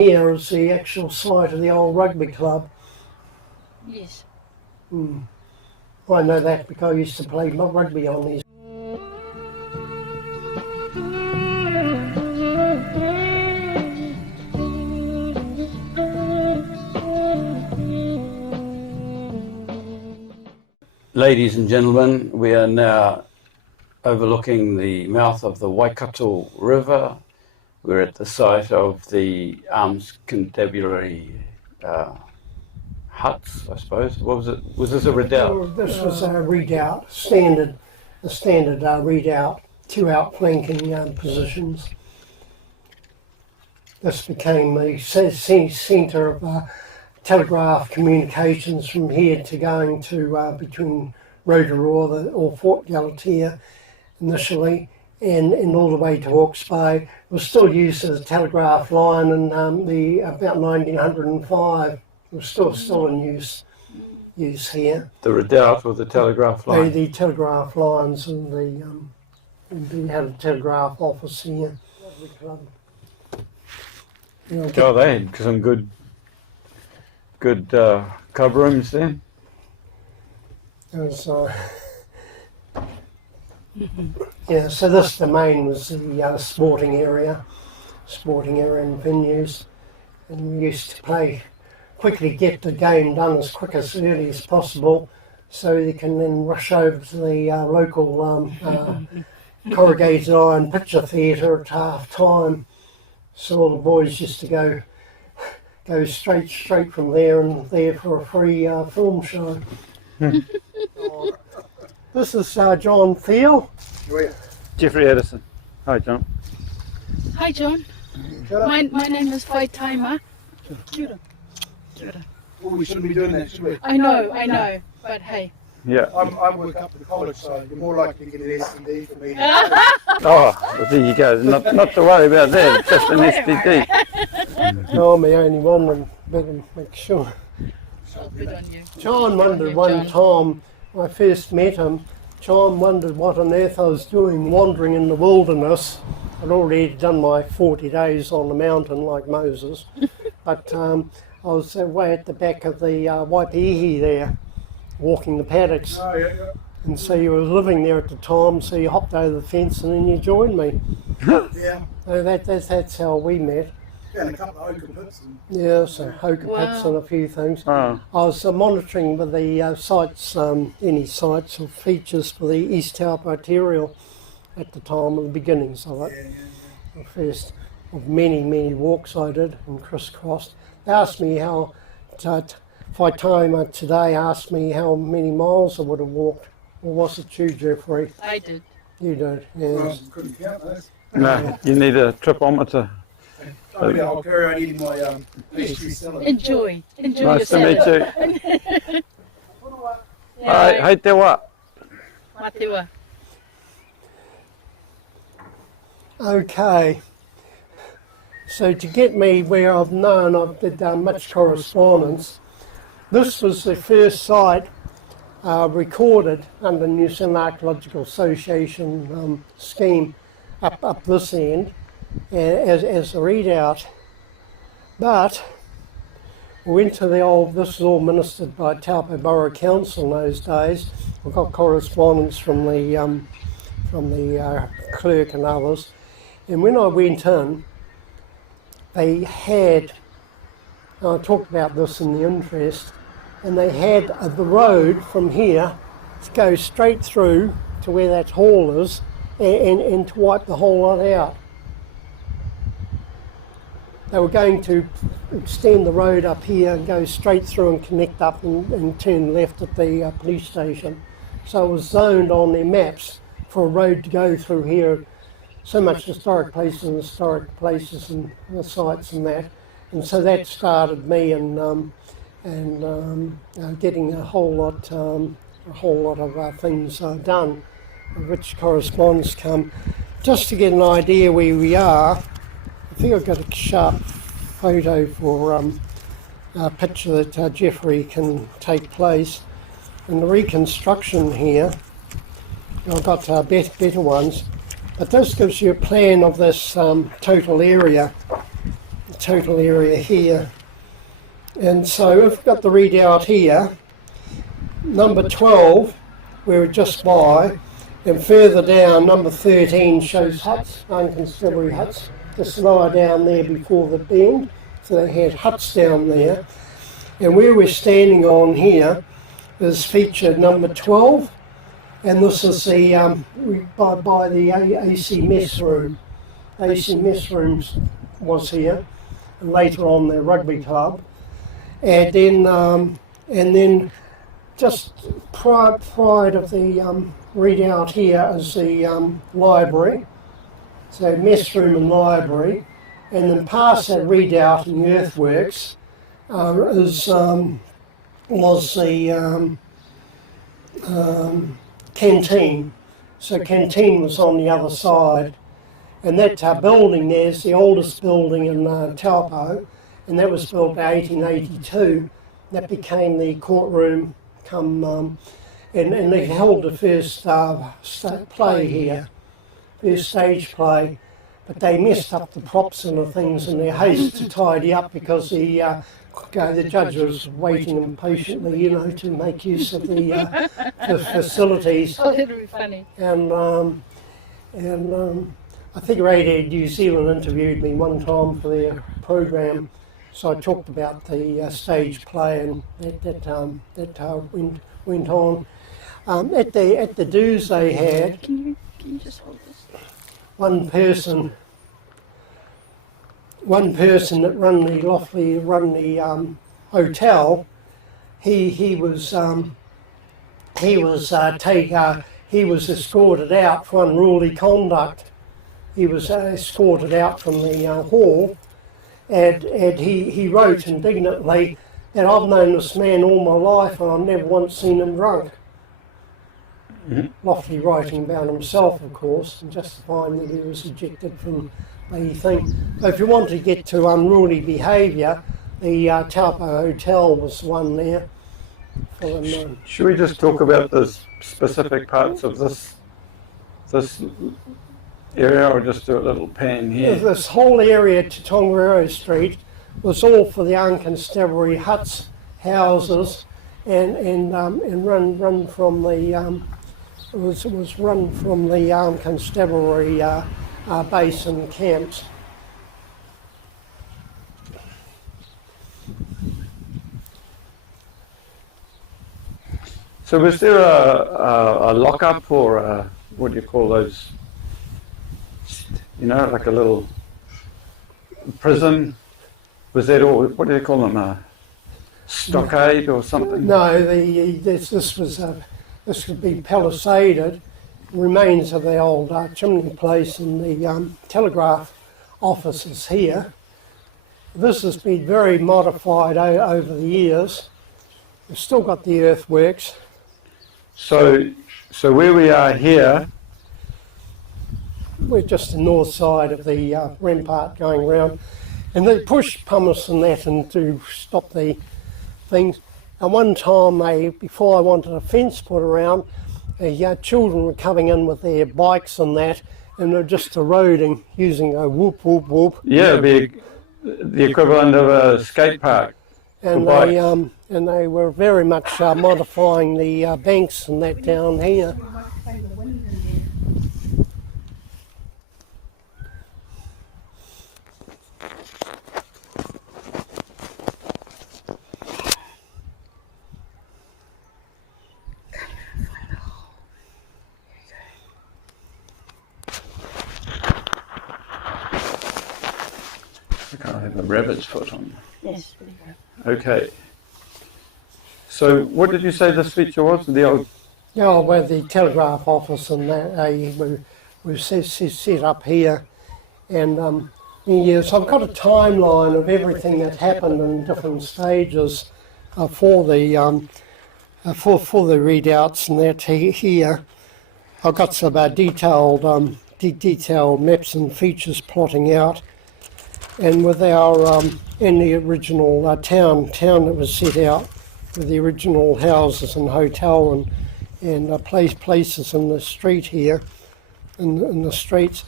Here is the actual site of the old rugby club. Yes. I know that because I used to play rugby on these. Ladies and gentlemen, we are now overlooking the mouth of the Waikato River. We're at the site of the Arms Constabulary huts, I suppose. What was it? Was this a redoubt? This was a redoubt, a standard redoubt, 2 outflanking positions. This became the centre of telegraph communications from here to going to between Rotorua or Fort Galatier initially, and all the way to Hawke's Bay. It was still used as a telegraph line in about 1905. It was still in use here. The redoubt or the telegraph line? The telegraph lines and we had a telegraph office here. Oh, they had some good club rooms then. It was, yeah, so this domain was the sporting area and venues, and we used to quickly get the game done as early as possible, so you can then rush over to the local corrugated iron picture theatre at half time. So all the boys used to go straight from there and there for a free film show. This is John Thiel. Jeffrey Addison. Hi, John. Hi, John. My name is Whaitaima. Well, we shouldn't be doing that, should we? I know, but hey. Yeah. I work up in college, so you're more likely to get an STD for me. Oh, well, there you go. Not to worry about that. It's just an STD. Oh, I'm the only one, and better make sure. Good on you. John wondered one time, when I first met him, John wondered what on earth I was doing wandering in the wilderness. I'd already done my 40 days on the mountain like Moses, but I was way at the back of the Waipihi there, walking the paddocks. Oh, yeah. And so you were living there at the time, so you hopped over the fence and then you joined me. Yeah. So that's how we met. And a couple of oakum pits. Yeah, so hoka pits and a few things. Oh. I was monitoring with the sites, any sites or features for the East Taupo arterial at the time of the beginnings of it. The first of many walks I did and crisscrossed. They asked me how, Whaitaima today asked me how many miles I would have walked. Or was it you, Jeffrey? I did. You did, yes. Well, couldn't count those. No, you need a tripometer. Oh, yeah, I'll carry on eating my pastry salad. Enjoy Nice to yourself. meet you. Hi, te wa. Matewa. Okay. So to get me where I've did much correspondence. This was the first site recorded under New Zealand Archaeological Association scheme up this end as a readout. But we went to this was all ministered by Taupo Borough Council in those days. We got correspondence from the clerk and others. And when I went in, they had, I talked about this in the interest, and they had the road from here to go straight through to where that hall is and to wipe the whole lot out. They were going to extend the road up here and go straight through and connect up and turn left at the police station. So it was zoned on their maps for a road to go through here. So much historic places and the sites and that. And so that started me and getting a whole lot of things done, which correspondence come. Just to get an idea where we are, I think I've got a sharp photo for a picture that Jeffrey can take place. And the reconstruction here, I've got better ones, but this gives you a plan of this total area. total area here. And so we've got the readout here, number 12, we're just by, and further down, number 13 shows huts, unconstabulary huts, just lower down there before the bend. So they had huts down there. And where we're standing on here is feature number 12, and this is the by the AC mess room. AC mess rooms was here, and later on the rugby club, and then just prior to the readout here is the library, so mess room and library, and then past that readout in the earthworks was the canteen. So canteen was on the other side, and that building there is the oldest building in Taupo, and that was built in 1882. That became the courtroom, and they held the first play here, first stage play, but they messed up the props and the things in their haste to tidy up because the judge was waiting impatiently, you know, to make use of the facilities. Oh, that'd be funny. And I think Radio New Zealand interviewed me one time for their program, so I talked about the stage play, and that went on. At the dues they had, Can you just hold this? one person that run the hotel, he was escorted out for unruly conduct. He was escorted out from the hall, and he wrote indignantly that I've known this man all my life and I've never once seen him drunk. Lofty writing about himself, of course, and justifying that he was ejected from the thing. But if you want to get to unruly behaviour, the Taupo Hotel was one there. Should we just talk about the specific parts of this area, or just do a little pan here? This whole area to Tongariro Street was all for the unconstabulary huts, houses, and run from the was run from the constabulary base and camps. So was there a lockup, or what do you call those? You know, like a little prison? Was that all? What do they call them? A stockade or something? No, this would be palisaded. Remains of the old chimney place and the telegraph offices here. This has been very modified over the years. We've still got the earthworks. So where we are here, we're just the north side of the rampart going round, and they pushed pumice and that in to stop the things. And one time, before I wanted a fence put around, the children were coming in with their bikes and that, and they're just eroding using a whoop whoop whoop. yeah, it'd be the equivalent of a skate park. And they were very much modifying the banks and that down here. I have a rabbit's foot on. Yes. Okay. So what did you say this feature was? The old... Yeah, where the telegraph office and that we set up here, and yes, I've got a timeline of everything that happened in different stages for the readouts and that here. I've got some detailed maps and features plotting out, and with our in the original town that was set out with the original houses and hotel and places in the street here, in the streets.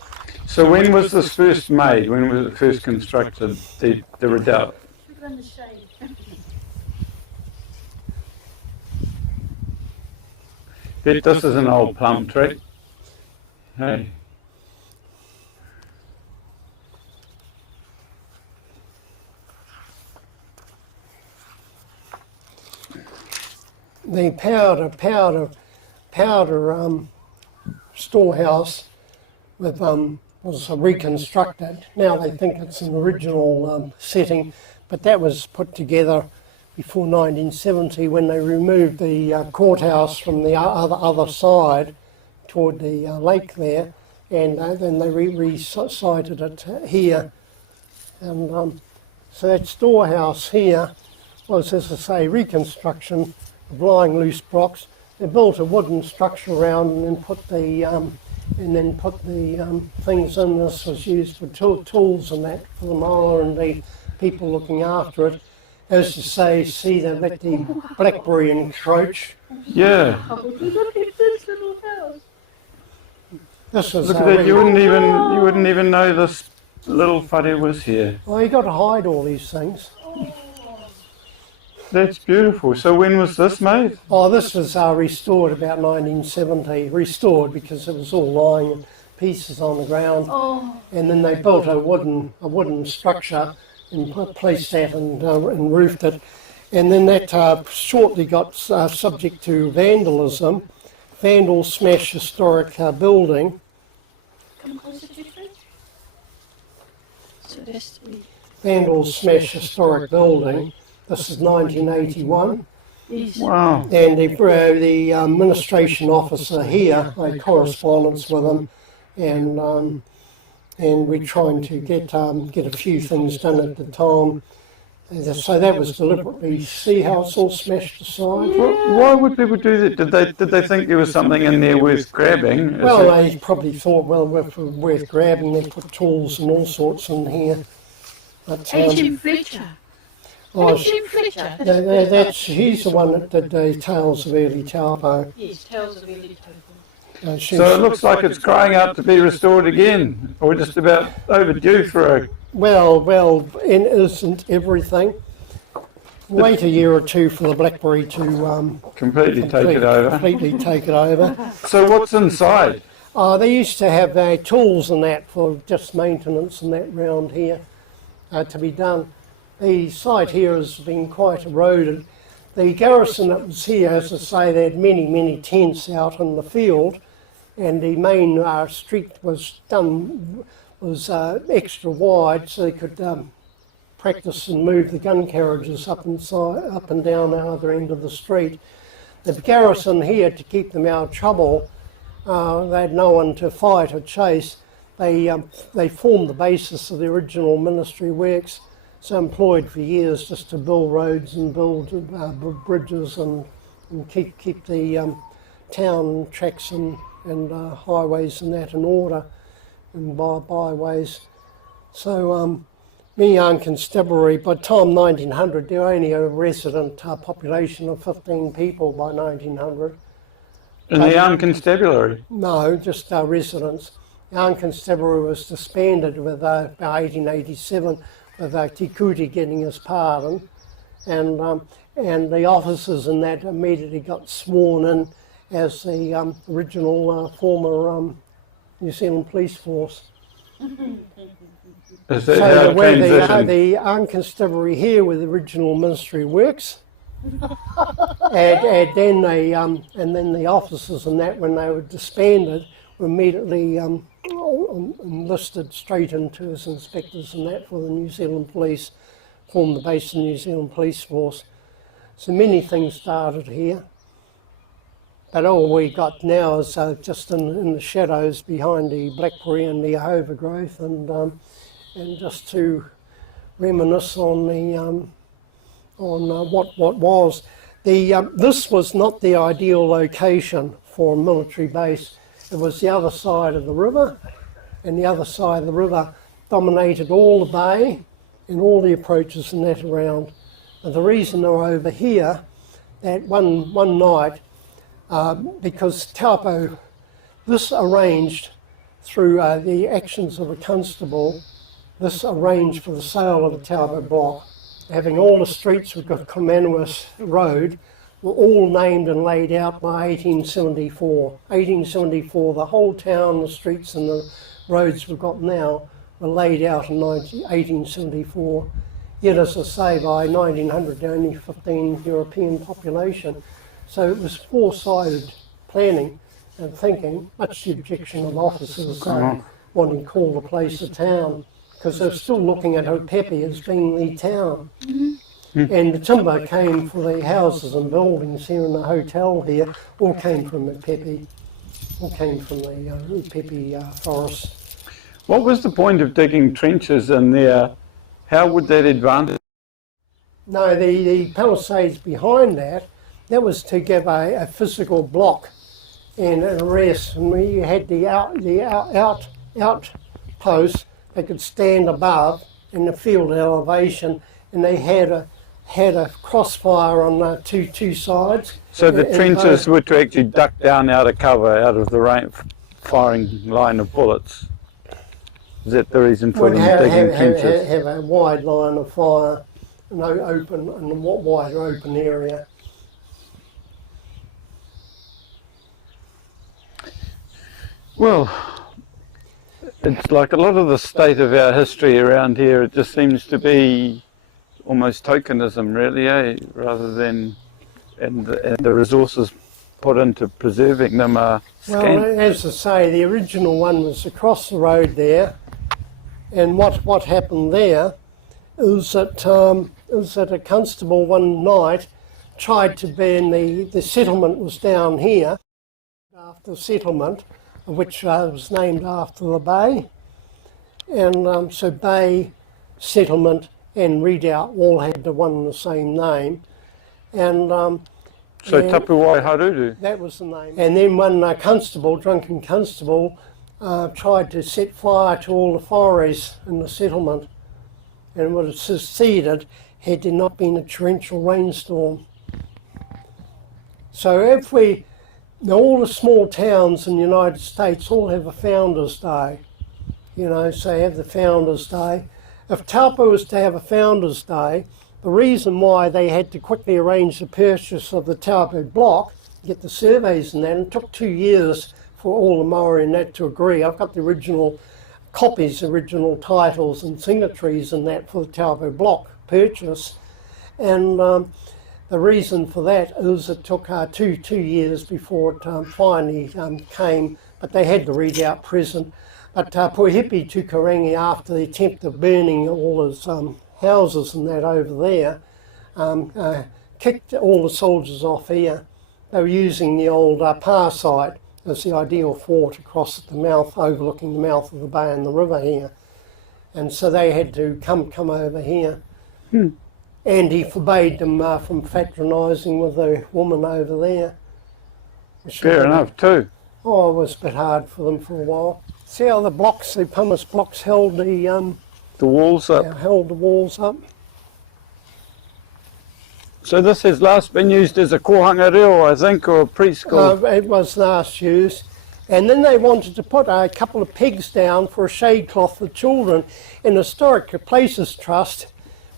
So when was this first made? When was it first constructed, the redoubt? This is an old plum tree. Hey. The powder storehouse was reconstructed. Now they think it's an original setting, but that was put together before 1970 when they removed the courthouse from the other side toward the lake there, and then they recited it here. And so that storehouse here was, as I say, reconstruction of lying loose blocks. They built a wooden structure around and then put the things in. This was used for tools and that for the mower and the people looking after it. As you say, see they let the blackberry encroach. Yeah. This was Look at that. You wouldn't even know this little whare was here. Well, you got to hide all these things. That's beautiful. So when was this made? Oh, this was restored about 1970. Restored because it was all lying in pieces on the ground. Oh. And then they built a wooden structure and placed that and roofed it. And then that shortly got subject to vandalism. Vandals smashed historic building. Come closer to it. So that's three. Vandals smashed historic building. This is 1981. Yes. Wow. And the administration officer here, I had correspondence with him, and we're trying to get a few things done at the time. So that was deliberately. See how it's all smashed aside? Why would people do that? Did they think there was something in there worth grabbing? Well, they probably thought, well, worth grabbing. They put tools and all sorts in here. But, H.M. Fletcher. oh, H.M. Fletcher. he's the one that did the Tales of Early Taupo. Yes, Tales of Early Taupo. So it looks like it's crying out to be restored again, or just about overdue for a... Well, and isn't everything. Wait a year or two for the blackberry to completely take it over. Completely take it over. So what's inside? They used to have tools and that for just maintenance and that round here to be done. The site here has been quite eroded. The garrison that was here, as I say, they had many tents out in the field, and the main street was extra wide, so they could practice and move the gun carriages up and down the other end of the street. The garrison here, to keep them out of trouble, they had no one to fight or chase. They formed the basis of the original ministry works. So employed for years just to build roads and build bridges and keep the town tracks and highways and that in order, and byways. So me and Constabulary, by the time 1900, there were only a resident population of 15 people by 1900. In the Young Constabulary? No, just residents. The Young Constabulary was disbanded with about 1887. With Te Kuti getting his pardon, and the officers in that immediately got sworn in as the original former New Zealand Police Force. Is that how it transitioned? The Constabulary here with the original ministry works, and then the officers in that, when they were disbanded, were immediately enlisted straight into as inspectors and that for the New Zealand Police, formed the base of the New Zealand Police Force. So many things started here, but all we got now is just in the shadows behind the blackberry and the overgrowth, and just to reminisce on what was. This was not the ideal location for a military base. It was the other side of the river, and the other side of the river dominated all the bay and all the approaches and that around. And the reason they were over here, that one night, because Taupo, this arranged through the actions of a constable, this arranged for the sale of the Taupo block. Having all the streets we've got Commanus Road were all named and laid out by 1874. 1874, the whole town, the streets and the roads we've got now were laid out in 1874. Yet, as I say, by 1900 there were only 15 European population. So it was foresighted planning and thinking, much to the objection of officers wanting to call the place a town, because they're still looking at Hopepi as being the town. And the timber came for the houses and buildings here in the hotel here, all came from Hopepi, all came from the Hopepi forest. What was the point of digging trenches in there? How would that advantage? No, the palisades behind that was to give a physical block and a rest. And we had the outposts, they could stand above in the field elevation, and they had a crossfire on two sides. So the trenches were to actually duck down out of cover, out of the firing line of bullets. Is that the reason for them digging trenches? Have a wide line of fire, no open and a wider open area. Well, it's like a lot of the state of our history around here, it just seems to be almost tokenism, really, rather than, and the resources put into preserving them are scant. Well, as I say, the original one was across the road there, and what happened there is that a constable one night tried to burn the settlement was down here, after the settlement, which was named after the bay, and so Bay, Settlement and Redoubt all had the one and the same name, and so Taupo Redoubt. That was the name. And then one drunken constable, tried to set fire to all the forests in the settlement, and would have succeeded had there not been a torrential rainstorm. So if all the small towns in the United States all have a Founders Day, so have the Founders Day. If Taupo was to have a Founders Day, the reason why they had to quickly arrange the purchase of the Taupo block, get the surveys and that, and it took 2 years for all the Maori and that to agree. I've got the original copies, original titles and signatories and that for the Taupo block purchase. And the reason for that is it took 2 years before it finally came, but they had the Redoubt present. But Puhipi Tukarangi, after the attempt of burning all his houses and that over there, kicked all the soldiers off here. They were using the old par site as the ideal fort across at the mouth, overlooking the mouth of the bay and the river here. And so they had to come over here. And he forbade them from fraternising with the woman over there. Fair enough, too. Oh, it was a bit hard for them for a while. See how the pumice blocks held the walls up. Held the walls up. So this has last been used as a kohanga reo, I think, or a preschool. It was last used. And then they wanted to put a couple of pegs down for a shade cloth for children. And the Historic Places Trust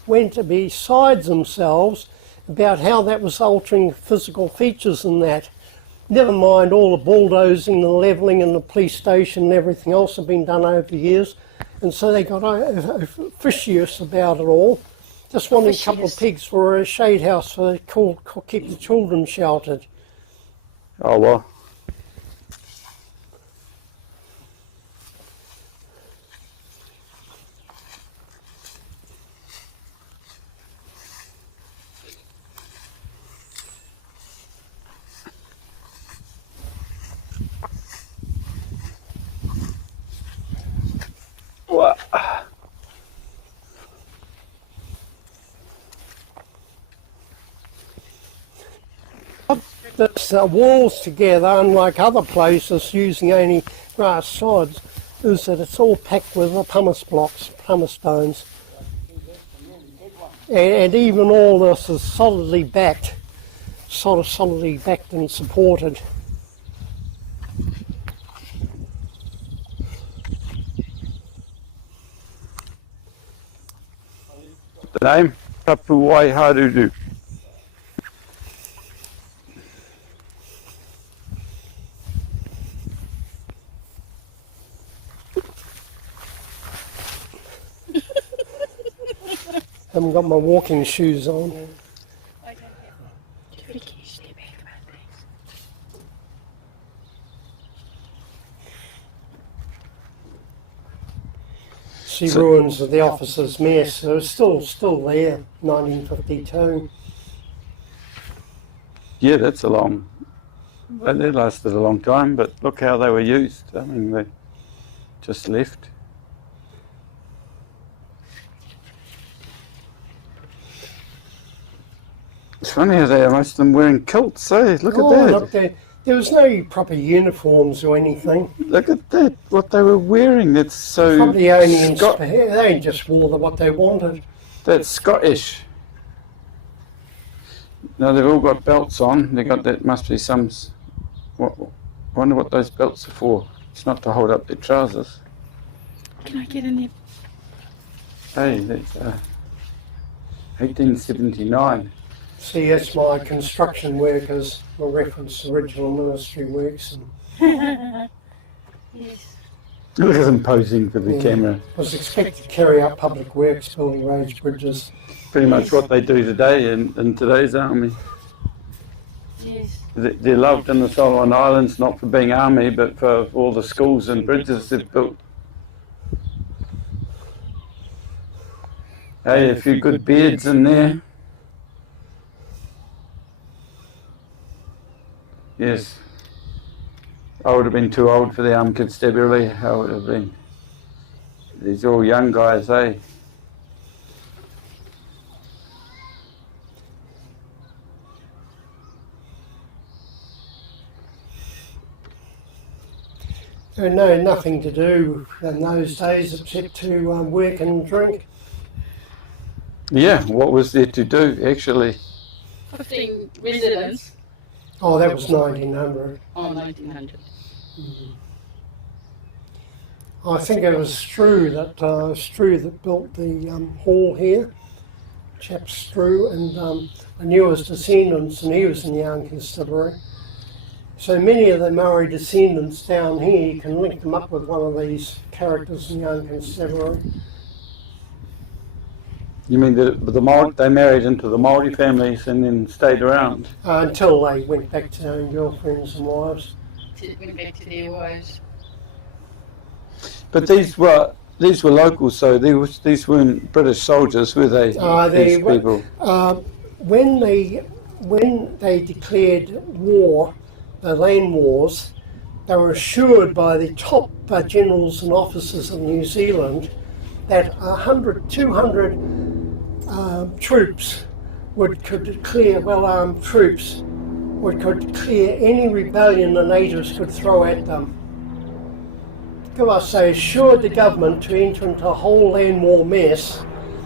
went to be sides themselves about how that was altering physical features and that. Never mind all the bulldozing, the levelling and the police station and everything else had been done over the years. And so they got officious about it all. Just wanted a couple of pigs for a shade house for keep the children sheltered. Oh, well. The walls together, unlike other places using only grass sods, is that it's all packed with the pumice blocks, pumice stones. And even all this is solidly backed, solidly backed and supported. name, Taupo Redoubt. Haven't got my walking shoes on. See ruins of the officers' mess. So it's still there, 1952. Yeah, that's a long. They lasted a long time, but look how they were used. I mean, they just left. It's funny how they are, most of them wearing kilts, eh? Look at that. Look, there was no proper uniforms or anything. Look at that, what they were wearing. That's so Probably only they just wore what they wanted. That's Scottish. No, they've all got belts on. They got that. Must be some. Wonder what those belts are for. It's not to hold up their trousers. Can I get in there? Hey, that's 1879. See, that's my construction workers. I reference original ministry works. And Yes. Look at them posing for the camera. was expected to carry out public works, building roads, bridges. Pretty much what they do today in today's army. Yes. They're loved in the Solomon Islands, not for being army, but for all the schools and bridges they've built. Hey, a few good beards in there. Yes. I would have been too old for the armed constabulary. I would have been. These are all young guys, eh? There was nothing to do in those days except to work and drink. Yeah, what was there to do, actually? 15 residents. Oh, that was 1900. Oh, 1900. I think it was Strew that built the hall here. Chap Strew, and I knew his descendants, and he was in the Armed Constabulary. So many of the Maori descendants down here, you can link them up with one of these characters in the Armed Constabulary. You mean they married into the Māori families and then stayed around? Until they went back to their own girlfriends and wives. Went back to their wives. But these were locals, so these weren't British soldiers, were they? These people. When they declared war, the land wars, they were assured by the top generals and officers of New Zealand that 200 troops could declare, well-armed troops could clear any rebellion the natives could throw at them. They assured the government to enter into a whole land war mess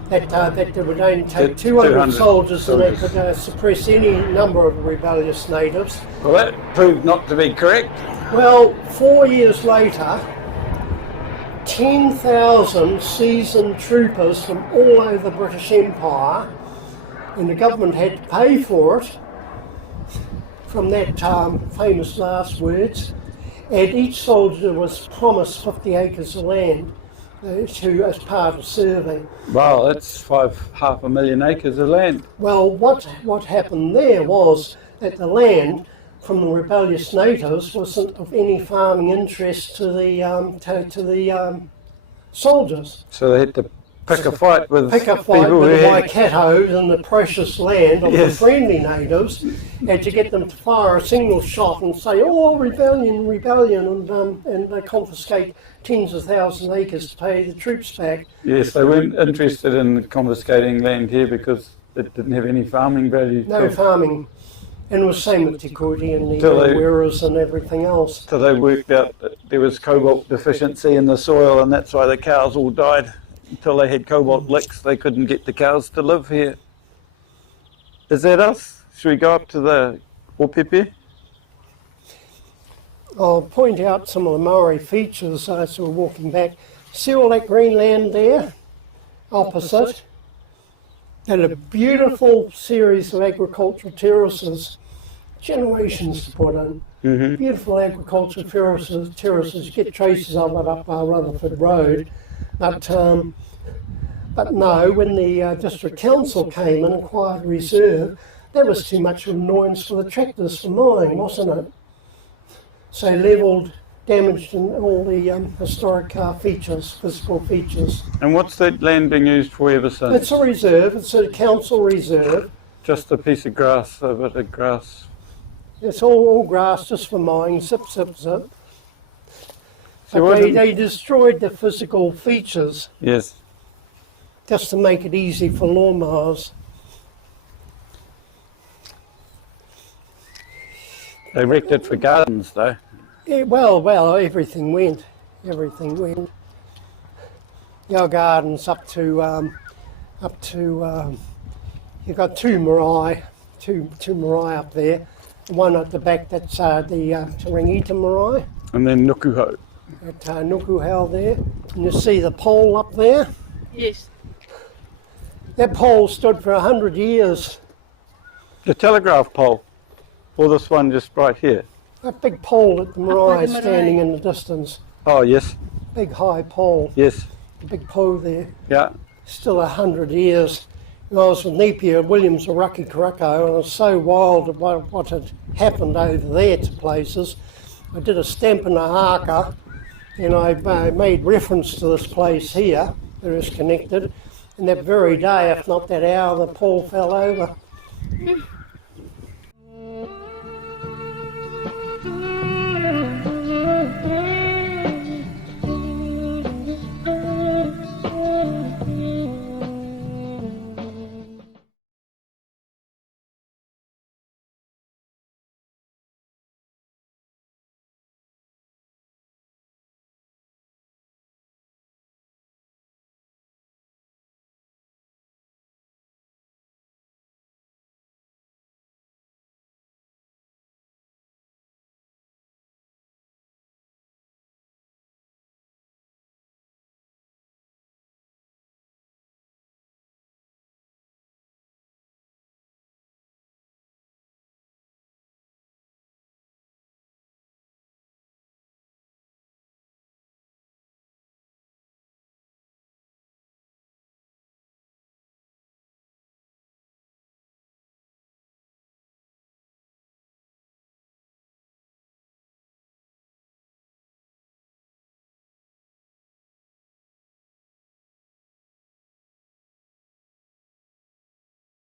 that they would only take 200 soldiers and they could suppress any number of rebellious natives. Well, that proved not to be correct. Well, 4 years later, 10,000 seasoned troopers from all over the British Empire, and the government had to pay for it, from that famous last words, and each soldier was promised 50 acres of land as part of serving. Wow, that's half a million acres of land. Well, what happened there was that the land from the rebellious natives wasn't of any farming interest to the soldiers. So they had to pick a fight with the Waikatos and the precious land of the friendly natives, and to get them to fire a single shot and say, "Oh, rebellion, rebellion," and they confiscate tens of thousands of acres to pay the troops back. Yes, they weren't interested in confiscating land here because it didn't have any farming value. No farming. And it was the same with Te Kuti and the Weras and everything else. So they worked out that there was cobalt deficiency in the soil, and that's why the cows all died. Until they had cobalt licks, they couldn't get the cows to live here. Is that us? Should we go up to the Opepe? I'll point out some of the Maori features as we're walking back. See all that green land there, opposite? They had a beautiful series of agricultural terraces, generations to put in. Beautiful agricultural terraces. You get traces of it up Rutherford Road. But no, when the District Council came in and acquired a reserve, that was too much of an annoyance for the tractors for mowing, wasn't it? So levelled, damaged all the historic features, physical features. And what's that land been used for ever since? It's a reserve, it's a council reserve. Just a piece of grass, a bit of grass. It's all grass just for mowing, zip, zip, zip. So But they destroyed the physical features Yes. just to make it easy for lawnmowers. They wrecked it for gardens though. Yeah, well, everything went. Everything went. Your gardens up to you've got two marae up there. The one at the back, that's the Te Rangita marae And then Nukuho. at Nukuhau there. And you see the pole up there. Yes. That pole stood for 100 years. The telegraph pole. Or this one just right here. That big pole at the marae the marae. standing in the distance. Oh yes, Big high pole. yes. The big pole there. Yeah. Still 100 years. When I was with Napier Williams of Raki Karako, and I was so wild at what had happened over there to places. I did a stamp and a haka, and I made reference to this place here that is connected. And that very day, if not that hour, the pole fell over.